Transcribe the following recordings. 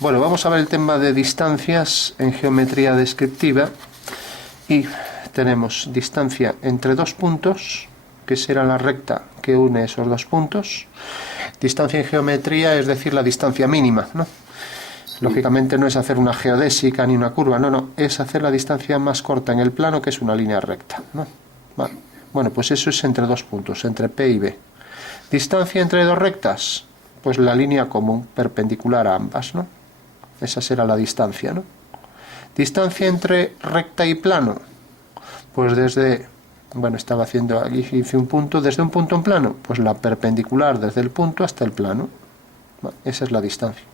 Bueno, vamos a ver el tema de distancias en geometría descriptiva y tenemos distancia entre dos puntos, que será la recta que une esos dos puntos. Distancia en geometría es decir, la distancia mínima, ¿no? Lógicamente no es hacer una geodésica ni una curva, no, es hacer la distancia más corta en el plano, que es una línea recta, ¿no? Vale. Bueno, pues eso es entre dos puntos, entre P y B. Distancia entre dos rectas, pues la línea común, perpendicular a ambas, ¿no? Esa será la distancia, ¿no? Distancia entre recta y plano, pues desde, bueno, estaba haciendo aquí, hice un punto, desde un punto en plano, pues la perpendicular desde el punto hasta el plano. Bueno, esa es la distancia.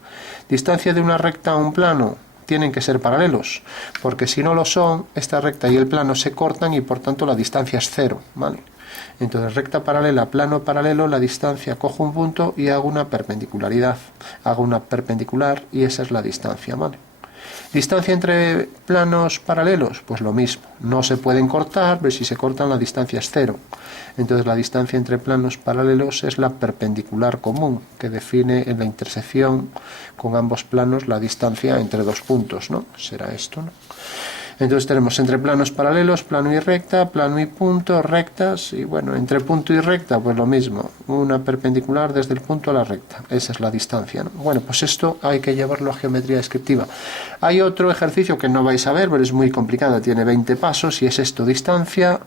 Distancia de una recta a un plano, tienen que ser paralelos, porque si no lo son, esta recta y el plano se cortan y por tanto la distancia es cero, ¿vale? Entonces recta paralela, plano paralelo, la distancia, cojo un punto y hago una perpendicularidad, hago una perpendicular y esa es la distancia, ¿vale? Distancia entre planos paralelos, pues lo mismo, no se pueden cortar, pero si se cortan la distancia es cero. Entonces la distancia entre planos paralelos es la perpendicular común, que define en la intersección con ambos planos la distancia entre dos puntos, ¿no? Será esto, ¿no? Entonces tenemos entre planos paralelos, plano y recta, plano y punto, rectas, y bueno, entre punto y recta, pues lo mismo, una perpendicular desde el punto a la recta, esa es la distancia, ¿no? Bueno, pues esto hay que llevarlo a geometría descriptiva. Hay otro ejercicio que no vais a ver, pero es muy complicado, tiene 20 pasos, y es esto, distancia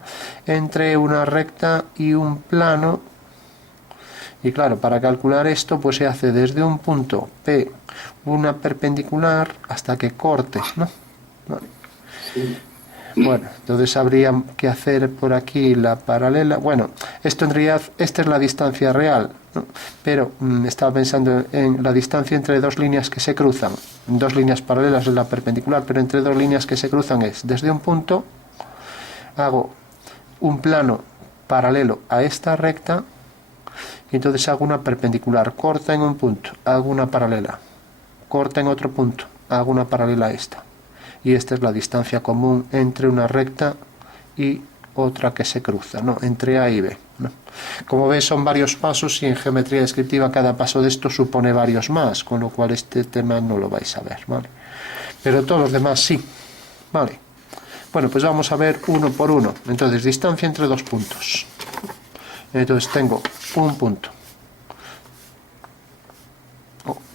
entre una recta y un plano. Y claro, para calcular esto, pues se hace desde un punto P, una perpendicular, hasta que corte, ¿no? Vale. Bueno, entonces habría que hacer por aquí la paralela. Bueno, esto en realidad, esta es la distancia real, ¿no? Pero estaba pensando en la distancia entre dos líneas que se cruzan. Dos líneas paralelas es la perpendicular, pero entre dos líneas que se cruzan es desde un punto, hago un plano paralelo a esta recta, y entonces hago una perpendicular, corta en un punto, hago una paralela, corta en otro punto, hago una paralela a esta. Y esta es la distancia común entre una recta y otra que se cruza, ¿no? Entre A y B, ¿no? Como ves, son varios pasos y en geometría descriptiva cada paso de esto supone varios más, con lo cual este tema no lo vais a ver, ¿vale? Pero todos los demás sí, ¿vale? Bueno, pues vamos a ver uno por uno. Entonces, distancia entre dos puntos. Entonces tengo un punto.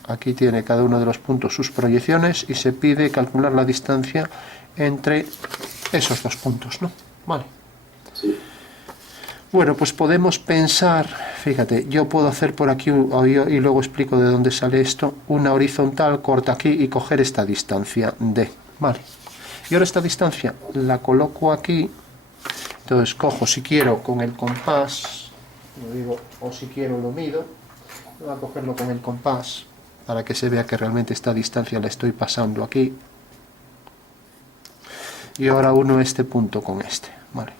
Aquí tiene cada uno de los puntos sus proyecciones y se pide calcular la distancia entre esos dos puntos, ¿no? Vale. Sí. Bueno, pues podemos pensar, fíjate, yo puedo hacer por aquí, y luego explico de dónde sale esto, una horizontal, corta aquí y coger esta distancia D, vale. Y ahora esta distancia la coloco aquí, entonces cojo, si quiero, con el compás, lo digo, o si quiero lo mido, voy a cogerlo con el compás, para que se vea que realmente esta distancia la estoy pasando aquí. Y ahora uno este punto con este, ¿vale?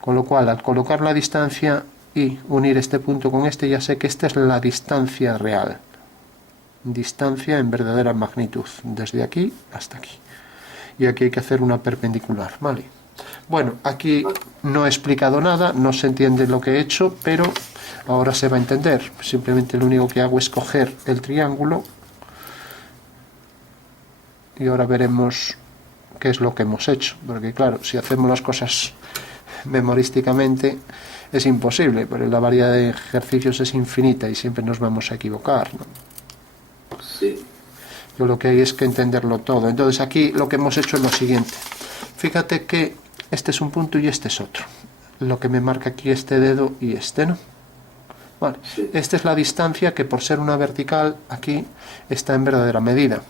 Con lo cual, al colocar la distancia y unir este punto con este, ya sé que esta es la distancia real. Distancia en verdadera magnitud, desde aquí hasta aquí. Y aquí hay que hacer una perpendicular, ¿vale? Bueno, aquí no he explicado nada, no se entiende lo que he hecho, pero ahora se va a entender. Simplemente lo único que hago es coger el triángulo y ahora veremos qué es lo que hemos hecho, porque claro, si hacemos las cosas memorísticamente es imposible, pero la variedad de ejercicios es infinita y siempre nos vamos a equivocar, ¿no? Sí. Yo lo que hay es que entenderlo todo. Entonces aquí lo que hemos hecho es lo siguiente. Fíjate que este es un punto y este es otro. Lo que me marca aquí este dedo y este, ¿no? Vale. Sí. Esta es la distancia que por ser una vertical aquí está en verdadera medida.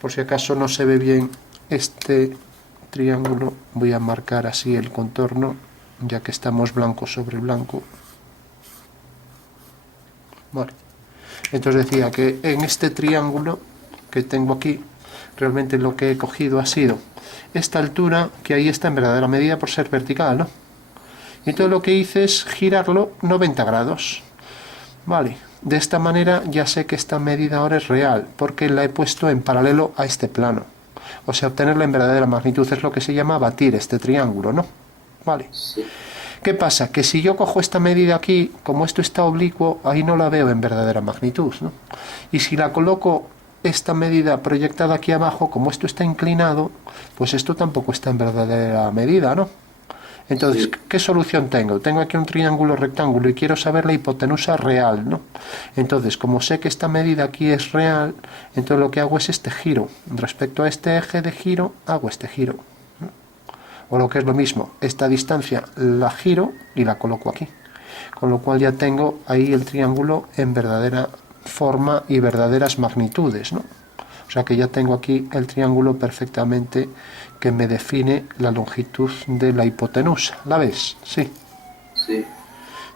Por si acaso no se ve bien este triángulo, voy a marcar así el contorno, ya que estamos blanco sobre blanco. Vale. Entonces decía que en este triángulo que tengo aquí, realmente lo que he cogido ha sido esta altura, que ahí está en verdadera medida por ser vertical, ¿no? Y todo lo que hice es girarlo 90 grados. Vale, de esta manera ya sé que esta medida ahora es real, porque la he puesto en paralelo a este plano. O sea, obtenerla en verdadera magnitud es lo que se llama batir este triángulo, ¿no? Vale. Sí. ¿Qué pasa? Que si yo cojo esta medida aquí, como esto está oblicuo, ahí no la veo en verdadera magnitud, ¿no? Y si la coloco esta medida proyectada aquí abajo, como esto está inclinado, pues esto tampoco está en verdadera medida, ¿no? Entonces, Sí. ¿qué solución tengo? Tengo aquí un triángulo rectángulo y quiero saber la hipotenusa real, ¿no? Entonces, como sé que esta medida aquí es real, entonces lo que hago es este giro. Respecto a este eje de giro, hago este giro, ¿no? O lo que es lo mismo, esta distancia la giro y la coloco aquí. Con lo cual ya tengo ahí el triángulo en verdadera forma y verdaderas magnitudes, ¿no? O sea que ya tengo aquí el triángulo perfectamente que me define la longitud de la hipotenusa. ¿La ves? Sí. Sí.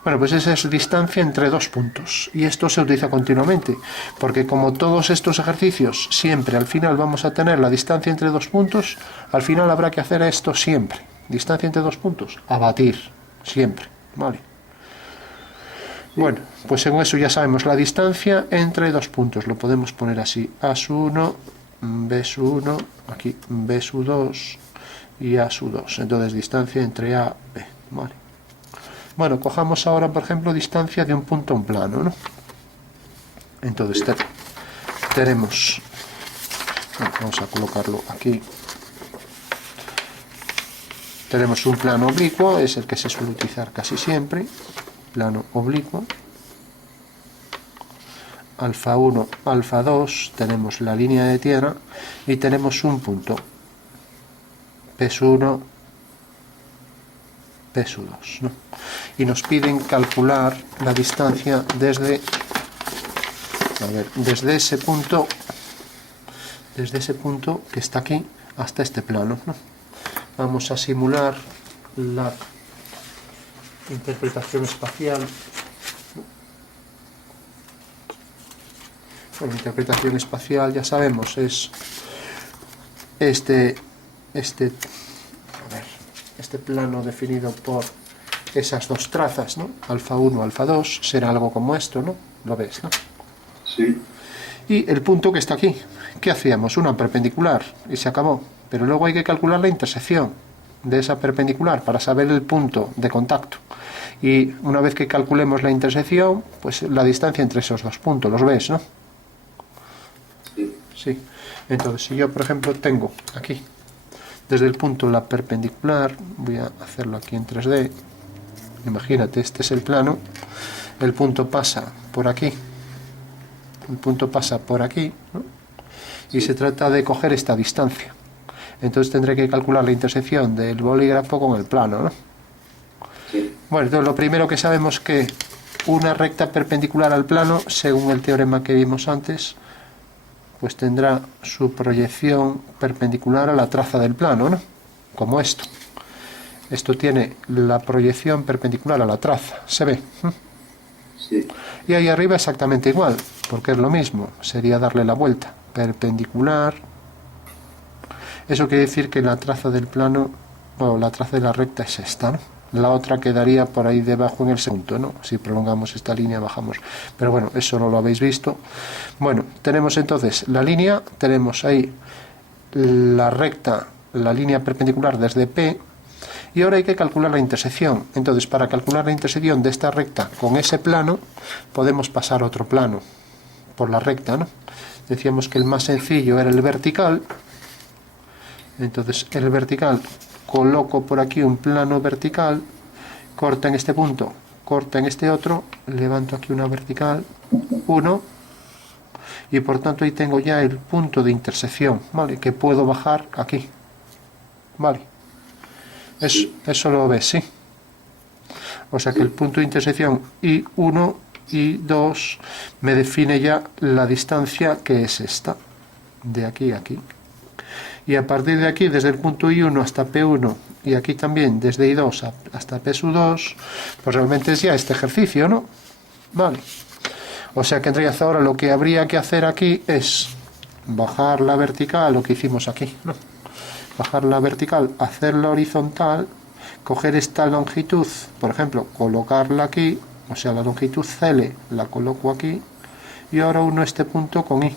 Bueno, pues esa es distancia entre dos puntos. Y esto se utiliza continuamente, porque como todos estos ejercicios, siempre al final vamos a tener la distancia entre dos puntos, al final habrá que hacer esto siempre. Distancia entre dos puntos, abatir, siempre. ¿Vale? Bueno, pues según eso ya sabemos la distancia entre dos puntos. Lo podemos poner así. A1, B1, aquí B2 y A2. Entonces distancia entre A y B. Vale. Bueno, cojamos ahora, por ejemplo, distancia de un punto a un plano, ¿no? Entonces tenemos... Bueno, vamos a colocarlo aquí. Tenemos un plano oblicuo, es el que se suele utilizar casi siempre. Plano oblicuo. Alfa 1, alfa 2, tenemos la línea de tierra y tenemos un punto. P1, P2, ¿no? Y nos piden calcular la distancia desde ese punto que está aquí hasta este plano, ¿no? Vamos a simular la interpretación espacial. Bueno, interpretación espacial, ya sabemos, es este plano definido por esas dos trazas, ¿no? Alfa 1, alfa 2, será algo como esto, ¿no? Lo ves, ¿no? Sí. Y el punto que está aquí, ¿qué hacíamos? Una perpendicular y se acabó. Pero luego hay que calcular la intersección de esa perpendicular para saber el punto de contacto. Y una vez que calculemos la intersección, pues la distancia entre esos dos puntos, los ves, ¿no? Sí. Sí. Entonces, si yo, por ejemplo, tengo aquí, desde el punto la perpendicular, voy a hacerlo aquí en 3D, imagínate, este es el plano, el punto pasa por aquí, el punto pasa por aquí, ¿no? Y se trata de coger esta distancia. Entonces tendré que calcular la intersección del bolígrafo con el plano, ¿no? Sí. Bueno, entonces lo primero que sabemos es que una recta perpendicular al plano, según el teorema que vimos antes, pues tendrá su proyección perpendicular a la traza del plano, ¿no? Como esto. Esto tiene la proyección perpendicular a la traza, ¿se ve? Sí. Y ahí arriba exactamente igual, porque es lo mismo, sería darle la vuelta, perpendicular. Eso quiere decir que la traza del plano, o la traza de la recta es esta, ¿no? La otra quedaría por ahí debajo en el segundo, ¿no? Si prolongamos esta línea bajamos. Pero bueno, eso no lo habéis visto. Bueno, tenemos entonces la línea, tenemos ahí la recta, la línea perpendicular desde P, y ahora hay que calcular la intersección. Entonces, para calcular la intersección de esta recta con ese plano, podemos pasar otro plano por la recta, ¿no? Decíamos que el más sencillo era el vertical. Entonces, el vertical, coloco por aquí un plano vertical, corta en este punto, corta en este otro, levanto aquí una vertical, 1, y por tanto ahí tengo ya el punto de intersección, ¿vale? Que puedo bajar aquí, ¿vale? Eso lo ves, ¿sí? O sea que el punto de intersección I1 y 2 me define ya la distancia que es esta, de aquí a aquí. Y a partir de aquí, desde el punto I1 hasta P1, y aquí también desde I2 hasta P2, pues realmente es ya este ejercicio, ¿no? Vale. O sea que en realidad ahora lo que habría que hacer aquí es bajar la vertical, lo que hicimos aquí, ¿no? Bajar la vertical, hacerla horizontal, coger esta longitud, por ejemplo, colocarla aquí, o sea, la longitud CL la coloco aquí, y ahora uno este punto con I.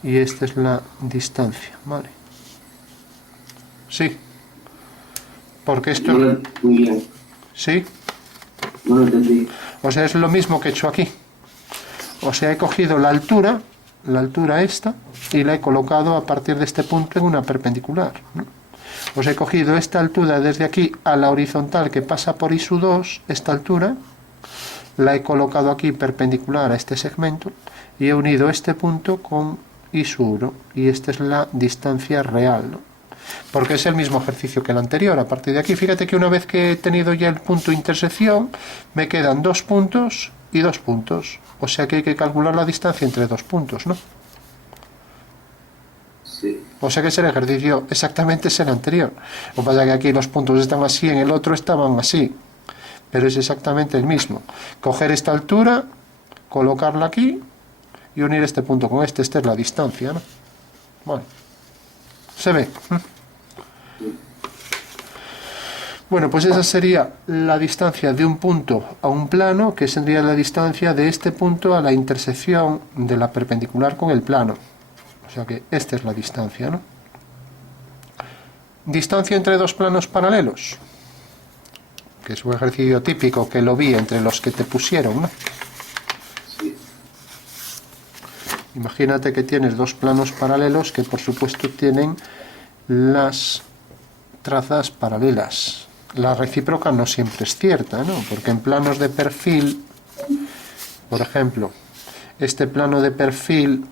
Y esta es la distancia, ¿vale? Sí. Porque esto... No lo muy bien. ¿Sí? No lo entendí. O sea, es lo mismo que he hecho aquí. O sea, he cogido la altura, la altura esta y la he colocado a partir de este punto en una perpendicular, ¿no? Os he cogido esta altura desde aquí a la horizontal que pasa por I sub 2, esta altura, la he colocado aquí perpendicular a este segmento y he unido este punto con I sub 1, y esta es la distancia real, ¿no? Porque es el mismo ejercicio que el anterior. A partir de aquí, fíjate que una vez que he tenido ya el punto de intersección, me quedan 2 puntos y 2 puntos. O sea que hay que calcular la distancia entre 2 puntos, ¿no? Sí. O sea que es el ejercicio exactamente es el anterior. Lo que pasa es que aquí los puntos están así, en el otro estaban así. Pero es exactamente el mismo. Coger esta altura, colocarla aquí y unir este punto con este. Esta es la distancia, ¿no? Bueno, se ve. Bueno, pues esa sería la distancia de un punto a un plano, que sería la distancia de este punto a la intersección de la perpendicular con el plano. O sea que esta es la distancia, ¿no? Distancia entre dos planos paralelos, que es un ejercicio típico que lo vi entre los que te pusieron, ¿no? Sí. Imagínate que tienes dos planos paralelos que por supuesto tienen las trazas paralelas. La recíproca no siempre es cierta, ¿no? Porque en planos de perfil, por ejemplo, este plano de perfil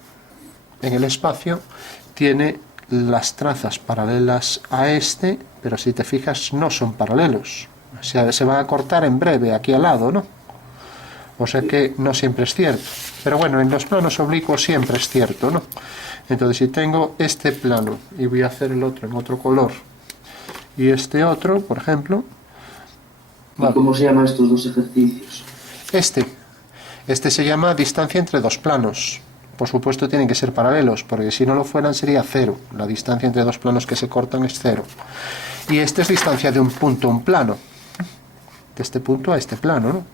en el espacio tiene las trazas paralelas a este, pero si te fijas no son paralelos. O sea, se van a cortar en breve aquí al lado, ¿no? O sea que no siempre es cierto. Pero bueno, en los planos oblicuos siempre es cierto, ¿no? Entonces, si tengo este plano y voy a hacer el otro en otro color y este otro, por ejemplo... ¿Y cómo se llaman estos dos ejercicios? Este se llama distancia entre dos planos. Por supuesto tienen que ser paralelos, porque si no lo fueran sería 0. La distancia entre dos planos que se cortan es 0. Y este es distancia de un punto a un plano. De este punto a este plano, ¿no?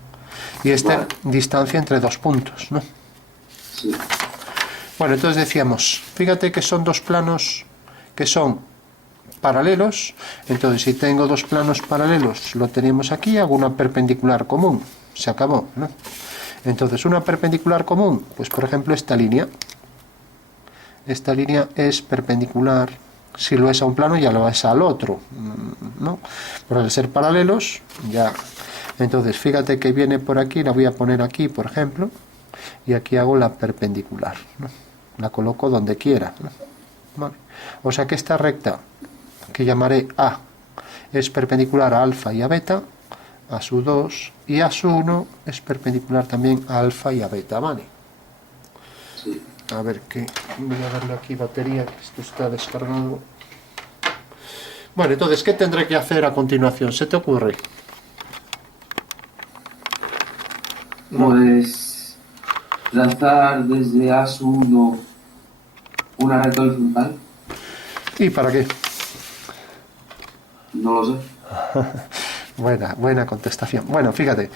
Y este Vale. distancia entre dos puntos, ¿no? Sí. Bueno, entonces decíamos, fíjate que son dos planos que son paralelos. Entonces, si tengo dos planos paralelos, lo tenemos aquí, hago una perpendicular común. Se acabó, ¿no? Entonces, una perpendicular común, pues por ejemplo esta línea. Esta línea es perpendicular, si lo es a un plano ya lo es al otro, ¿no? Por al ser paralelos, ya. Entonces, fíjate que viene por aquí, la voy a poner aquí, por ejemplo, y aquí hago la perpendicular, ¿no? La coloco donde quiera, ¿no? Vale. O sea que esta recta, que llamaré A, es perpendicular a alfa y a beta, a sub 2, y a sub 1 es perpendicular también a alfa y a beta, ¿vale? Sí. A ver, que voy a darle aquí batería, que esto está descargado. Bueno, entonces, ¿qué tendré que hacer a continuación? ¿Se te ocurre? Pues trazar desde A1 una recta horizontal. ¿Y para qué? No lo sé. Buena contestación. Bueno, fíjate,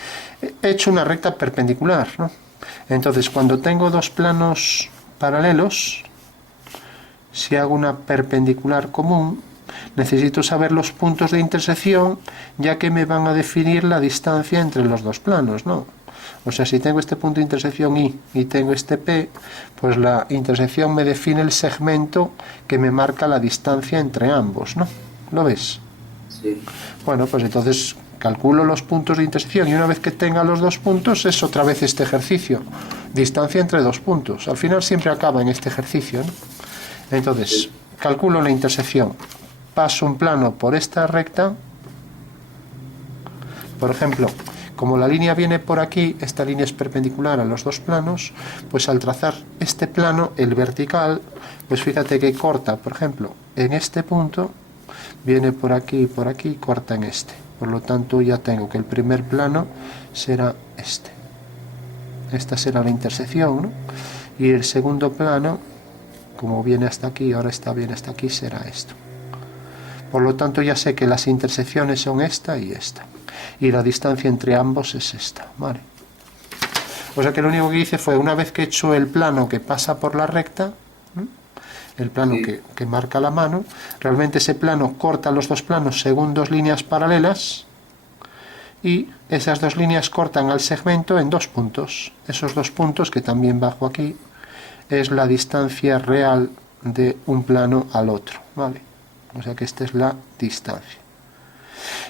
he hecho una recta perpendicular, ¿no? Entonces, cuando tengo dos planos paralelos, si hago una perpendicular común, necesito saber los puntos de intersección, ya que me van a definir la distancia entre los dos planos, ¿no? O sea, si tengo este punto de intersección I y tengo este P, pues la intersección me define el segmento que me marca la distancia entre ambos, ¿no? ¿Lo ves? Sí. Bueno, pues entonces calculo los puntos de intersección y una vez que tenga los dos puntos es otra vez este ejercicio. Distancia entre dos puntos. Al final siempre acaba en este ejercicio, ¿no? Entonces, calculo la intersección. Paso un plano por esta recta. Por ejemplo, como la línea viene por aquí, esta línea es perpendicular a los dos planos, pues al trazar este plano, el vertical, pues fíjate que corta, por ejemplo, en este punto, viene por aquí y corta en este. Por lo tanto, ya tengo que el primer plano será este. Esta será la intersección, ¿no? Y el segundo plano, como viene hasta aquí, ahora está bien hasta aquí, será esto. Por lo tanto, ya sé que las intersecciones son esta y esta. Y la distancia entre ambos es esta, ¿vale? O sea que lo único que hice fue, una vez que he hecho el plano que pasa por la recta, el plano Sí. que marca la mano, realmente ese plano corta los dos planos según dos líneas paralelas y esas dos líneas cortan al segmento en dos puntos. Esos dos puntos, que también bajo aquí, es la distancia real de un plano al otro, ¿vale? O sea que esta es la distancia.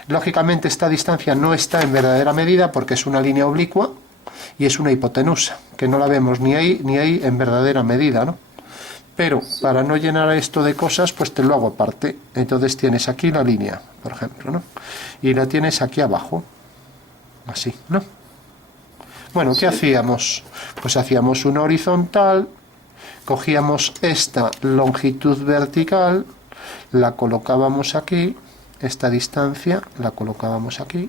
Lógicamente esta distancia no está en verdadera medida porque es una línea oblicua y es una hipotenusa, que no la vemos ni ahí en verdadera medida, ¿no? Pero para no llenar esto de cosas, pues te lo hago aparte. Entonces tienes aquí la línea, por ejemplo, ¿no? Y la tienes aquí abajo, así, ¿no? Bueno, ¿qué hacíamos? Pues hacíamos una horizontal, cogíamos esta longitud vertical, la colocábamos aquí, esta distancia la colocábamos aquí,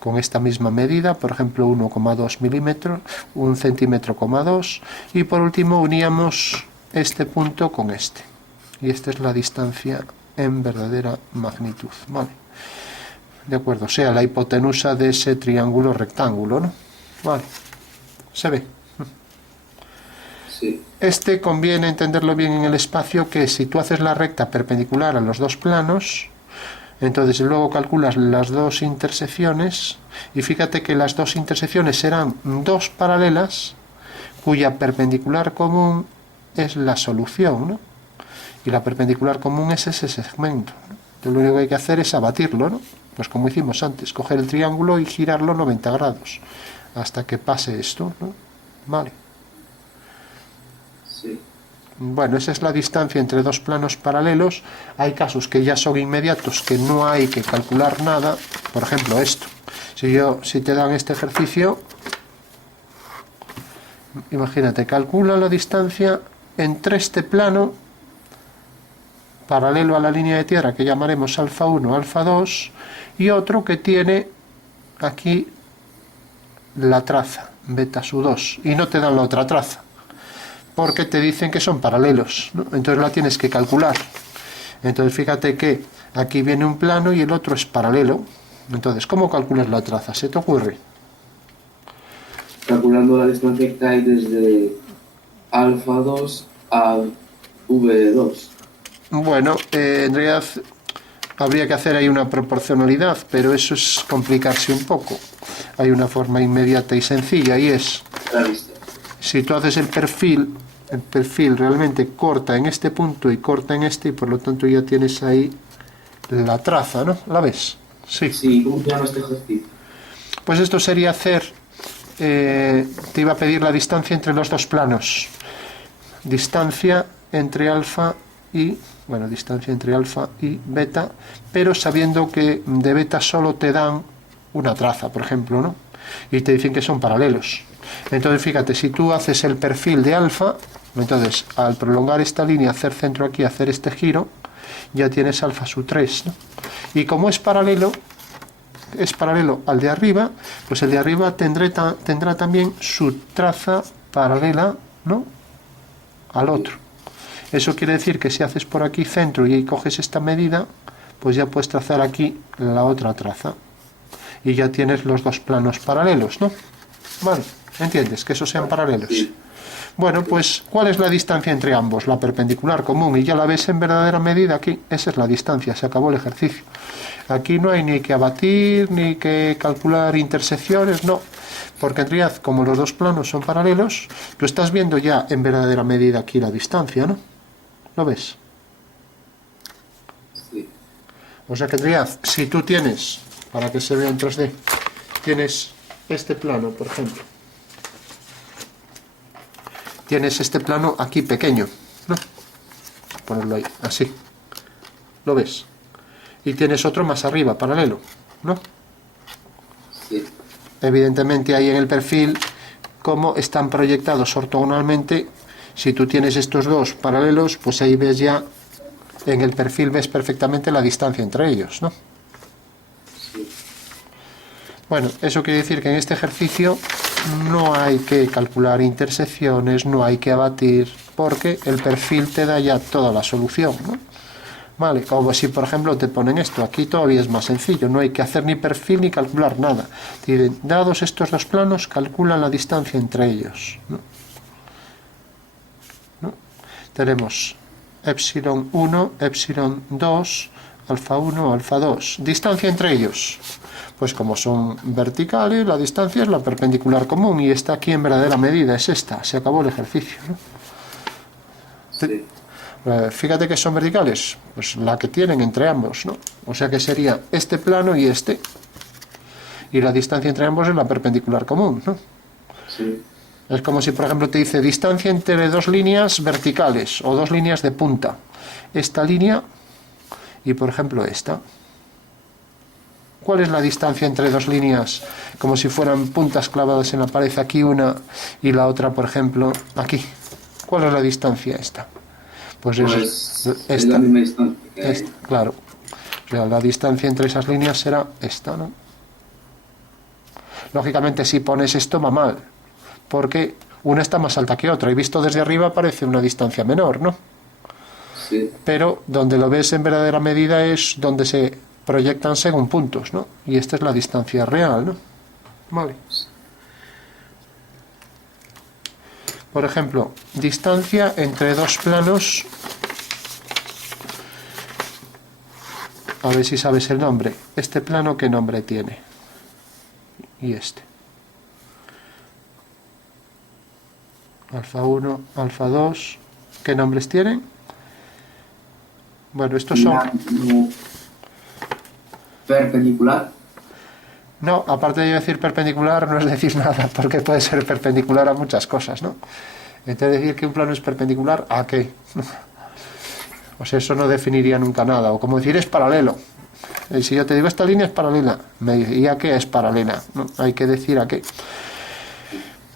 con esta misma medida, por ejemplo 1,2 milímetros, 1,2 centímetros, y por último uníamos este punto con este. Y esta es la distancia en verdadera magnitud, ¿vale? De acuerdo, o sea, la hipotenusa de ese triángulo rectángulo, ¿no? Vale, se ve. Sí. Este conviene entenderlo bien en el espacio, que si tú haces la recta perpendicular a los dos planos, entonces luego calculas las dos intersecciones, y fíjate que las dos intersecciones serán dos paralelas cuya perpendicular común es la solución, ¿no? Y la perpendicular común es ese segmento, ¿no? Entonces lo único que hay que hacer es abatirlo, ¿no? Pues como hicimos antes, coger el triángulo y girarlo 90 grados hasta que pase esto, ¿no? Vale. Sí. Bueno, esa es la distancia entre dos planos paralelos. Hay casos que ya son inmediatos, que no hay que calcular nada. Por ejemplo, esto. Si te dan este ejercicio, imagínate, calcula la distancia entre este plano paralelo a la línea de tierra, que llamaremos alfa 1, alfa 2, y otro que tiene aquí la traza, beta su 2, y no te dan la otra traza, porque te dicen que son paralelos, ¿no? Entonces la tienes que calcular. Entonces fíjate que aquí viene un plano y el otro es paralelo. Entonces, ¿cómo calculas la traza? ¿Se te ocurre? Calculando la distancia que hay desde alfa 2 a V2. Bueno, en realidad habría que hacer ahí una proporcionalidad, pero eso es complicarse un poco. Hay una forma inmediata y sencilla, y es, si tú haces el perfil realmente corta en este punto y corta en este, y por lo tanto ya tienes ahí la traza, ¿no? ¿La ves? Sí. Sí, ¿cómo se llama este ejercicio? Pues esto sería hacer, te iba a pedir la distancia entre los dos planos. Distancia entre alfa y, bueno, distancia entre alfa y beta, pero sabiendo que de beta solo te dan una traza, por ejemplo, ¿no? Y te dicen que son paralelos. Entonces, fíjate, si tú haces el perfil de alfa, entonces, al prolongar esta línea, hacer centro aquí, hacer este giro, ya tienes alfa sub 3, ¿no? Y como es paralelo al de arriba, pues el de arriba tendrá también su traza paralela, ¿no?, al otro. Eso quiere decir que si haces por aquí centro y coges esta medida, pues ya puedes trazar aquí la otra traza. Y ya tienes los dos planos paralelos, ¿no? Vale, ¿entiendes? Que esos sean paralelos. Sí. Bueno, pues, ¿cuál es la distancia entre ambos? La perpendicular común, y ya la ves en verdadera medida aquí. Esa es la distancia, se acabó el ejercicio. Aquí no hay ni que abatir, ni que calcular intersecciones, no. Porque en realidad, como los dos planos son paralelos, tú estás viendo ya en verdadera medida aquí la distancia, ¿no? ¿Lo ves? Sí. O sea que en realidad, si tú tienes, para que se vea en 3D, tienes este plano, por ejemplo. Tienes este plano aquí pequeño, ¿no? Ponerlo ahí, así. ¿Lo ves? Y tienes otro más arriba, paralelo, ¿no? Sí. Evidentemente ahí en el perfil, como están proyectados ortogonalmente, si tú tienes estos dos paralelos, pues ahí ves ya, en el perfil ves perfectamente la distancia entre ellos, ¿no? Sí. Bueno, eso quiere decir que en este ejercicio no hay que calcular intersecciones, no hay que abatir, porque el perfil te da ya toda la solución, ¿no? Vale, como si por ejemplo te ponen esto, aquí todavía es más sencillo, no hay que hacer ni perfil ni calcular nada. Dicen, dados estos dos planos, calcula la distancia entre ellos, ¿no? ¿No? Tenemos epsilon 1, epsilon 2, alfa 1, alfa 2. Distancia entre ellos. Pues como son verticales, la distancia es la perpendicular común, y esta aquí en verdadera medida es esta. Se acabó el ejercicio, ¿no? Sí. Fíjate que son verticales, pues la que tienen entre ambos, ¿no? O sea que sería este plano y este. Y la distancia entre ambos es la perpendicular común, ¿no? Sí. Es como si, por ejemplo, te dice distancia entre dos líneas verticales o dos líneas de punta. Esta línea y, por ejemplo, esta. ¿Cuál es la distancia entre dos líneas? Como si fueran puntas clavadas en la pared, aquí una y la otra, por ejemplo, aquí. ¿Cuál es la distancia esta? Pues es la misma distancia que hay. Claro. O sea, la distancia entre esas líneas será esta, ¿no? Lógicamente, si pones esto va mal, porque una está más alta que otra, y visto desde arriba parece una distancia menor, ¿no? Sí. Pero donde lo ves en verdadera medida es donde se proyectan según puntos, ¿no? Y esta es la distancia real, ¿no? Vale. Por ejemplo, distancia entre dos planos. A ver si sabes el nombre. Este plano, ¿qué nombre tiene? Y este. Alfa 1, alfa 2. ¿Qué nombres tienen? Bueno, estos son... Perpendicular. No, aparte de decir perpendicular, no es decir nada, porque puede ser perpendicular a muchas cosas, ¿no? Entonces, decir que un plano es perpendicular, ¿a qué? O sea, eso no definiría nunca nada. O como decir, es paralelo. Y si yo te digo, esta línea es paralela, me dice, ¿y a qué es paralela? No, hay que decir a qué.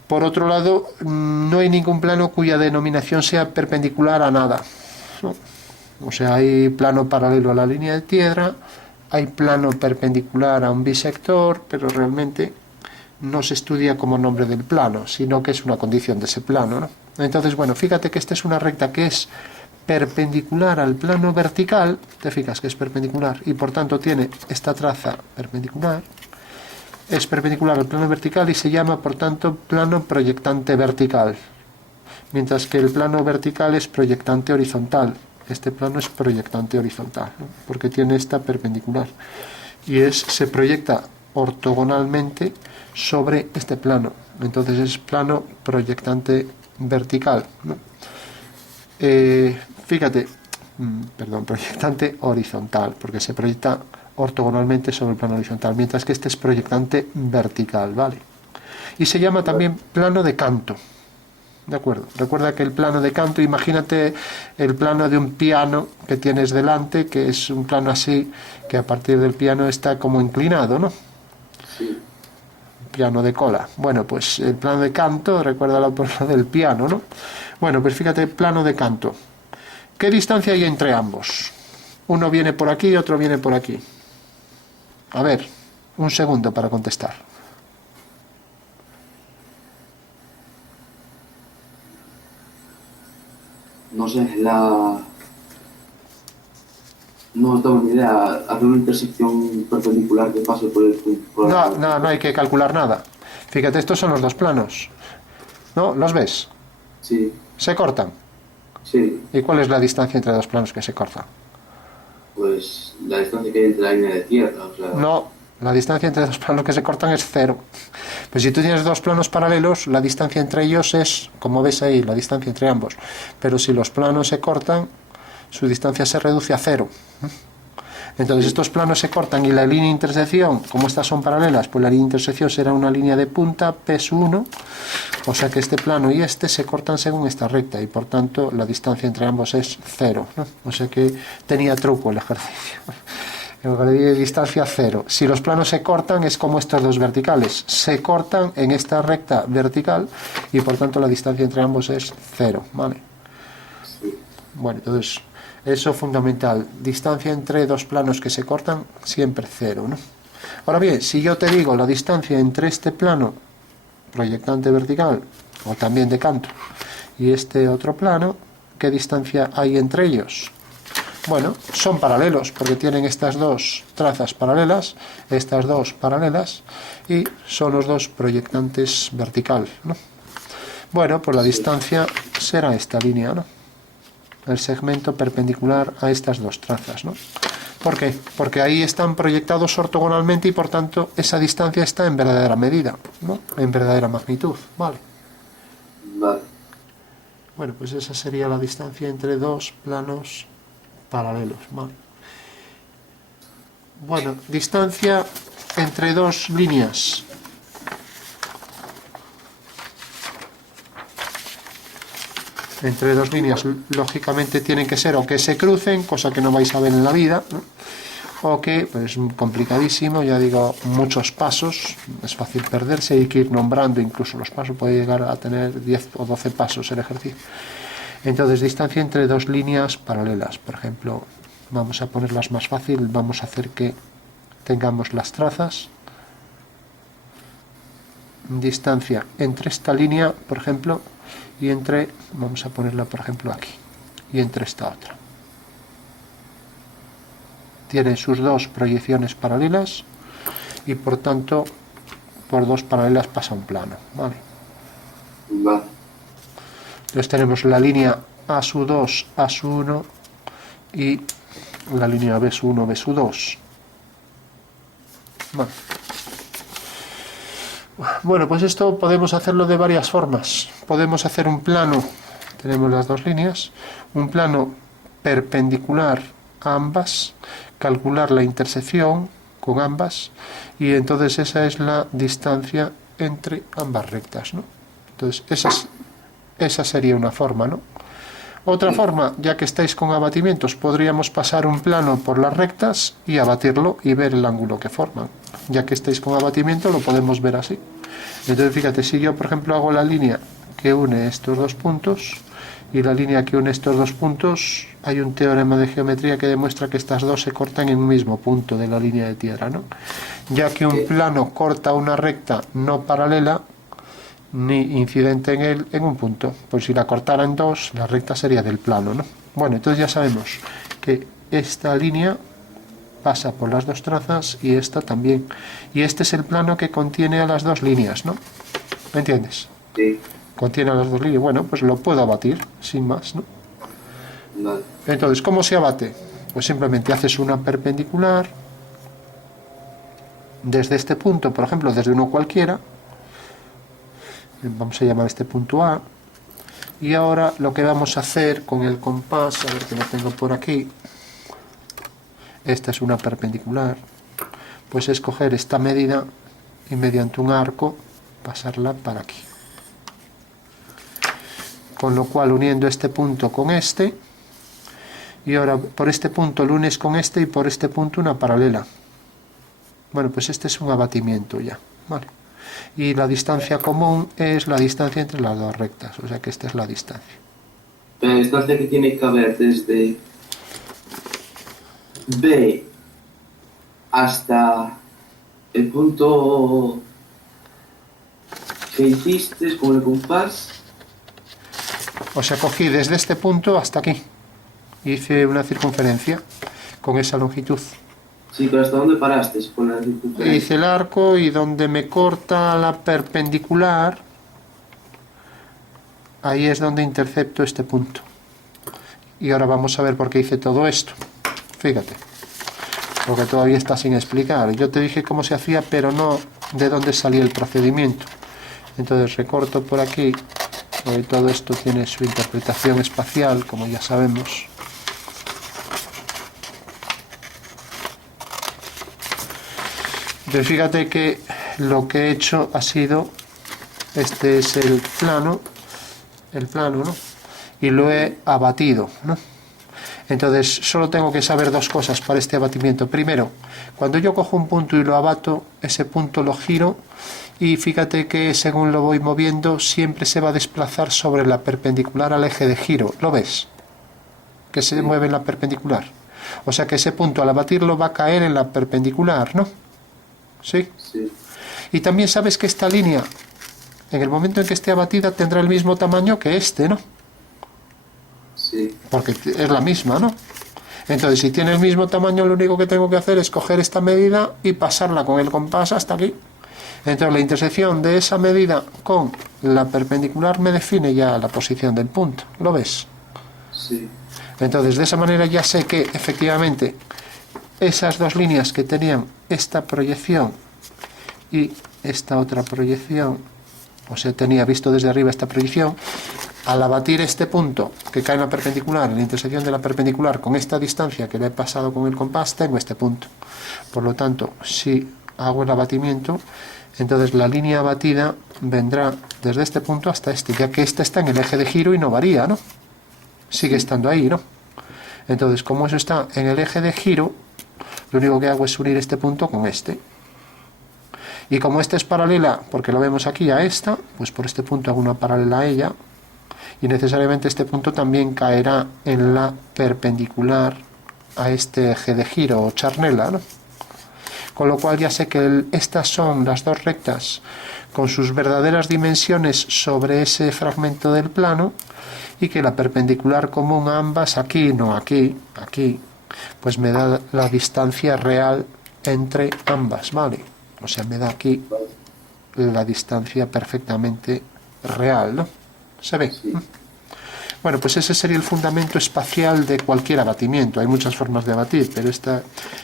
Por otro lado, no hay ningún plano cuya denominación sea perpendicular a nada, ¿no? O sea, hay plano paralelo a la línea de tierra, hay plano perpendicular a un bisector, pero realmente no se estudia como nombre del plano, sino que es una condición de ese plano, ¿no? Entonces, bueno, fíjate que esta es una recta que es perpendicular al plano vertical, te fijas que es perpendicular, y por tanto tiene esta traza perpendicular, es perpendicular al plano vertical y se llama, por tanto, plano proyectante vertical, mientras que el plano vertical es proyectante horizontal. Este plano es proyectante horizontal, ¿no? Porque tiene esta perpendicular y se proyecta ortogonalmente sobre este plano, entonces es plano proyectante vertical, ¿no? Fíjate, proyectante horizontal, porque se proyecta ortogonalmente sobre el plano horizontal, mientras que este es proyectante vertical, ¿vale? Y se llama también plano de canto. ¿De acuerdo? Recuerda que el plano de canto, imagínate el plano de un piano que tienes delante, que es un plano así, que a partir del piano está como inclinado, ¿no? Sí. Piano de cola. Bueno, pues el plano de canto, recuerda lo del piano, ¿no? Bueno, pues fíjate, plano de canto. ¿Qué distancia hay entre ambos? Uno viene por aquí y otro viene por aquí. A ver, un segundo para contestar. No sé, no tengo ni idea. Hacer una intersección perpendicular que pase por el punto. No hay que calcular nada. Fíjate, estos son los dos planos. ¿No? ¿Los ves? Sí. ¿Se cortan? Sí. ¿Y cuál es la distancia entre dos planos que se cortan? Pues la distancia que hay entre la línea de tierra, o sea... No, la distancia entre dos planos que se cortan es 0. Pues si tú tienes dos planos paralelos, la distancia entre ellos es, como ves ahí, la distancia entre ambos. Pero si los planos se cortan, su distancia se reduce a 0. Entonces estos planos se cortan y la línea de intersección, como estas son paralelas, pues la línea de intersección será una línea de punta, P1, o sea que este plano y este se cortan según esta recta y por tanto la distancia entre ambos es 0, ¿no? O sea que tenía truco el ejercicio. En distancia 0. Si los planos se cortan es como estos dos verticales, se cortan en esta recta vertical y por tanto la distancia entre ambos es 0, ¿vale? Bueno, entonces... eso fundamental, distancia entre dos planos que se cortan, siempre 0, ¿no? Ahora bien, si yo te digo la distancia entre este plano proyectante vertical, o también de canto, y este otro plano, ¿qué distancia hay entre ellos? Bueno, son paralelos, porque tienen estas dos trazas paralelas, estas dos paralelas, y son los dos proyectantes vertical, ¿no? Bueno, pues la distancia será esta línea, ¿no? El segmento perpendicular a estas dos trazas, ¿no? ¿Por qué? Porque ahí están proyectados ortogonalmente y por tanto esa distancia está en verdadera medida, ¿no? En verdadera magnitud, ¿vale? Vale. Bueno, pues esa sería la distancia entre dos planos paralelos, ¿vale? Bueno, distancia entre dos líneas. Entre dos líneas, lógicamente tienen que ser o que se crucen, cosa que no vais a ver en la vida, ¿no? O que, pues complicadísimo, ya digo, muchos pasos, es fácil perderse, hay que ir nombrando incluso los pasos, puede llegar a tener 10 o 12 pasos el ejercicio. Entonces, distancia entre dos líneas paralelas, por ejemplo, vamos a ponerlas más fácil, vamos a hacer que tengamos las trazas. Distancia entre esta línea, por ejemplo, y entre, vamos a ponerla por ejemplo aquí, y entre esta otra. Tiene sus dos proyecciones paralelas y por tanto por dos paralelas pasa un plano, ¿vale? Vale. Entonces tenemos la línea A2, A1 y la línea B1, B2. Vale. Bueno, pues esto podemos hacerlo de varias formas. Podemos hacer un plano, tenemos las dos líneas, un plano perpendicular a ambas, calcular la intersección con ambas y entonces esa es la distancia entre ambas rectas, ¿no? Entonces esa sería una forma, ¿no? Otra forma, ya que estáis con abatimientos, podríamos pasar un plano por las rectas y abatirlo y ver el ángulo que forman. Ya que estáis con abatimiento, lo podemos ver así. Entonces, fíjate, si yo, por ejemplo, hago la línea que une estos dos puntos y la línea que une estos dos puntos, hay un teorema de geometría que demuestra que estas dos se cortan en un mismo punto de la línea de tierra, ¿no? Ya que un plano corta una recta no paralela, ni incidente en él en un punto. Pues si la cortara en dos, la recta sería del plano, ¿no? Bueno, entonces ya sabemos que esta línea pasa por las dos trazas y esta también. Y este es el plano que contiene a las dos líneas, ¿no? ¿Me entiendes? Sí. Contiene a las dos líneas. Bueno, pues lo puedo abatir, sin más, ¿no? Vale. Entonces, ¿cómo se abate? Pues simplemente haces una perpendicular desde este punto, por ejemplo, desde uno cualquiera. Vamos a llamar este punto A. Y ahora lo que vamos a hacer con el compás, a ver que lo tengo por aquí, esta es una perpendicular, pues es coger esta medida y mediante un arco pasarla para aquí. Con lo cual uniendo este punto con este, y ahora por este punto lo unes con este y por este punto una paralela. Bueno, pues este es un abatimiento ya, ¿vale? Y la distancia común es la distancia entre las dos rectas, o sea que esta es la distancia. La distancia que tiene que haber desde B hasta el punto que hiciste con el compás. O sea, cogí desde este punto hasta aquí. Hice una circunferencia con esa longitud. Sí, pero ¿hasta dónde paraste con la circunferencia? Hice el arco y donde me corta la perpendicular, ahí es donde intercepto este punto. Y ahora vamos a ver por qué hice todo esto. Fíjate, porque todavía está sin explicar. Yo te dije cómo se hacía, pero no de dónde salía el procedimiento. Entonces recorto por aquí, porque todo esto tiene su interpretación espacial, como ya sabemos. Entonces fíjate que lo que he hecho ha sido, este es el plano, ¿no? Y lo he abatido, ¿no? Entonces solo tengo que saber dos cosas para este abatimiento. Primero, cuando yo cojo un punto y lo abato, ese punto lo giro y fíjate que según lo voy moviendo siempre se va a desplazar sobre la perpendicular al eje de giro. ¿Lo ves? Que se mueve en la perpendicular. O sea que ese punto al abatirlo va a caer en la perpendicular, ¿no? ¿Sí? Sí. Y también sabes que esta línea, en el momento en que esté abatida, tendrá el mismo tamaño que este, ¿no? Sí. Porque es la misma, ¿no? Entonces, si tiene el mismo tamaño, lo único que tengo que hacer es coger esta medida y pasarla con el compás hasta aquí. Entonces, la intersección de esa medida con la perpendicular me define ya la posición del punto. ¿Lo ves? Sí. Entonces, de esa manera ya sé que, efectivamente, esas dos líneas que tenían esta proyección y esta otra proyección, o sea, tenía visto desde arriba esta proyección, al abatir este punto que cae en la perpendicular, en la intersección de la perpendicular con esta distancia que le he pasado con el compás, tengo este punto. Por lo tanto, si hago el abatimiento, entonces la línea abatida vendrá desde este punto hasta este, ya que este está en el eje de giro y no varía, ¿no? Sigue estando ahí, ¿no? Entonces, como eso está en el eje de giro, lo único que hago es unir este punto con este. Y como esta es paralela, porque lo vemos aquí a esta, pues por este punto hago una paralela a ella, y necesariamente este punto también caerá en la perpendicular a este eje de giro o charnela, ¿no? Con lo cual ya sé que estas son las dos rectas con sus verdaderas dimensiones sobre ese fragmento del plano, y que la perpendicular común a ambas, aquí, no aquí, aquí, pues me da la distancia real entre ambas, ¿vale? O sea, me da aquí la distancia perfectamente real, ¿no? ¿Se ve? Sí. Bueno, pues ese sería el fundamento espacial de cualquier abatimiento. Hay muchas formas de abatir, pero esta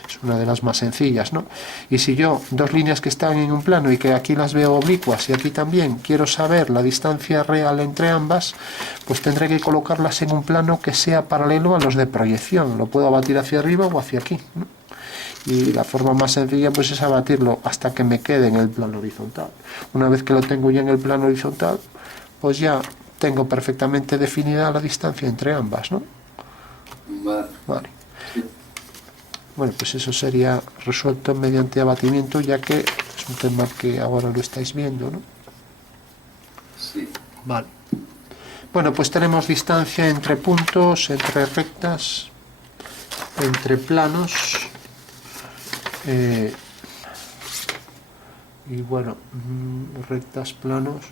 es una de las más sencillas, ¿no? Y si yo, dos líneas que están en un plano y que aquí las veo oblicuas y aquí también, quiero saber la distancia real entre ambas, pues tendré que colocarlas en un plano que sea paralelo a los de proyección. Lo puedo abatir hacia arriba o hacia aquí, ¿no? Y la forma más sencilla pues es abatirlo hasta que me quede en el plano horizontal. Una vez que lo tengo ya en el plano horizontal, pues ya tengo perfectamente definida la distancia entre ambas, ¿no? Vale. Bueno, pues eso sería resuelto mediante abatimiento, ya que es un tema que ahora lo estáis viendo, ¿no? Sí. Vale. Bueno, pues tenemos distancia entre puntos, entre rectas, entre planos. Y bueno, rectas, planos.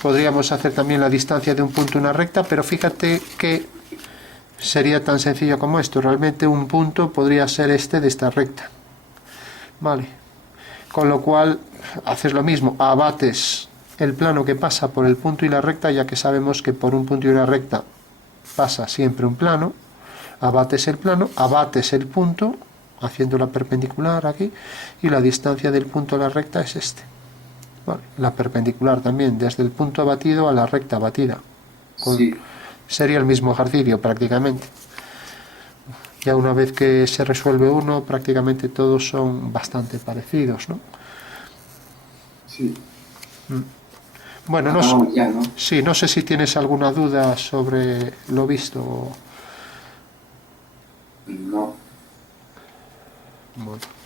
Podríamos hacer también la distancia de un punto a una recta, pero fíjate que sería tan sencillo como esto. Realmente un punto podría ser este de esta recta. Vale. Con lo cual, haces lo mismo. Abates el plano que pasa por el punto y la recta, ya que sabemos que por un punto y una recta pasa siempre un plano. Abates el plano, abates el punto, haciendo la perpendicular aquí, y la distancia del punto a la recta es este. Vale. La perpendicular también, desde el punto abatido a la recta abatida. Sí. Sería el mismo ejercicio prácticamente. Ya una vez que se resuelve uno, prácticamente todos son bastante parecidos, ¿no? Sí. Bueno, Acabamos ya, ¿no? sí, no sé si tienes alguna duda sobre lo visto. No. Bueno.